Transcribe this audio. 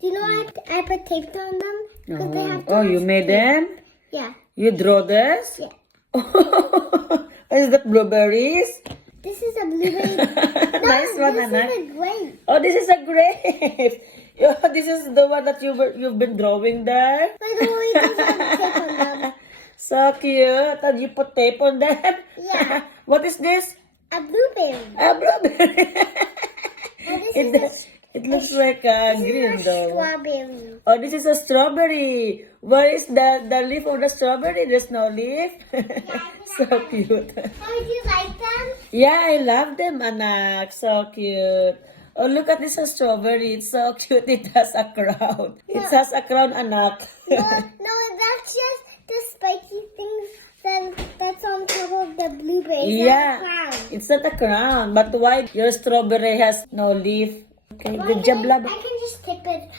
Do you know I put tape on them? 'Cause they have Oh, you made them? Yeah. You draw this? Yeah. Is that blueberries? This is a blueberry. Nice one, this Anak. is a grape. Oh, this is a grape. Oh, this is the one that you've been drawing there. By the way, it doesn't have tape on them. So cute. And you put tape on them. Yeah. What is this? A blueberry. A blueberry. Oh, this It looks like green is a though. strawberry. Oh, this is a strawberry. Where is the leaf of the strawberry? There's no leaf. So cute. Oh, do you like them? Yeah, I love them, anak. So cute. Oh, look at this strawberry. It's so cute. It has a crown. It has a crown, anak. No, that's just the spiky things that's on top of the blueberry. It's Yeah, not a crown. it's not a crown. But why your strawberry has no leaf? Okay, Well, good job, love. I can just tip it